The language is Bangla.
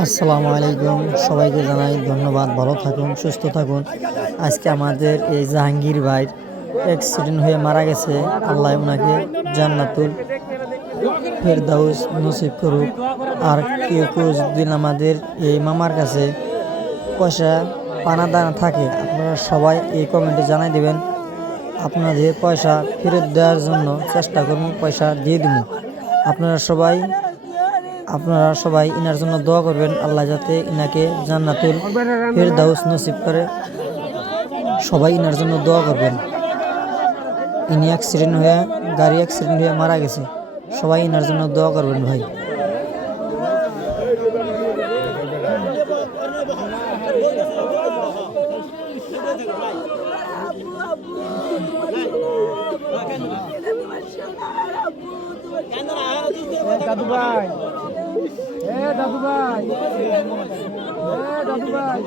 আসসালামু আলাইকুম, সবাইকে জানাই ধন্যবাদ। ভালো থাকুন, সুস্থ থাকুন। আজকে আমাদের এই জাহাঙ্গীর ভাই অ্যাক্সিডেন্ট হয়ে মারা গেছে। আল্লাহ ওনাকে জান্নাতুল ফেরদাউস নসিব করুক। আর কেউ কেউ যদি আমাদের এই মামার কাছে পয়সা পানা দানা থাকে, আপনারা সবাই এই কমেন্টে জানাই দেবেন। আপনাদের পয়সা ফেরত দেওয়ার জন্য চেষ্টা করুন, পয়সা দিয়ে দিব। আপনারা সবাই ইনার জন্য দোয়া করবেন, আল্লাহ যাতে ইনাকে জান্নাতুল ফেরদাউস নসিব করে। সবাই ইনার জন্য দোয়া করবেন। ইনি গাড়ি অ্যাক্সিডেন্ট হয়ে মারা গেছে। সবাই ইনার জন্য দোয়া করবেন ভাই। দাদু ভাই, দাদু ভাই, দাদু ভাই।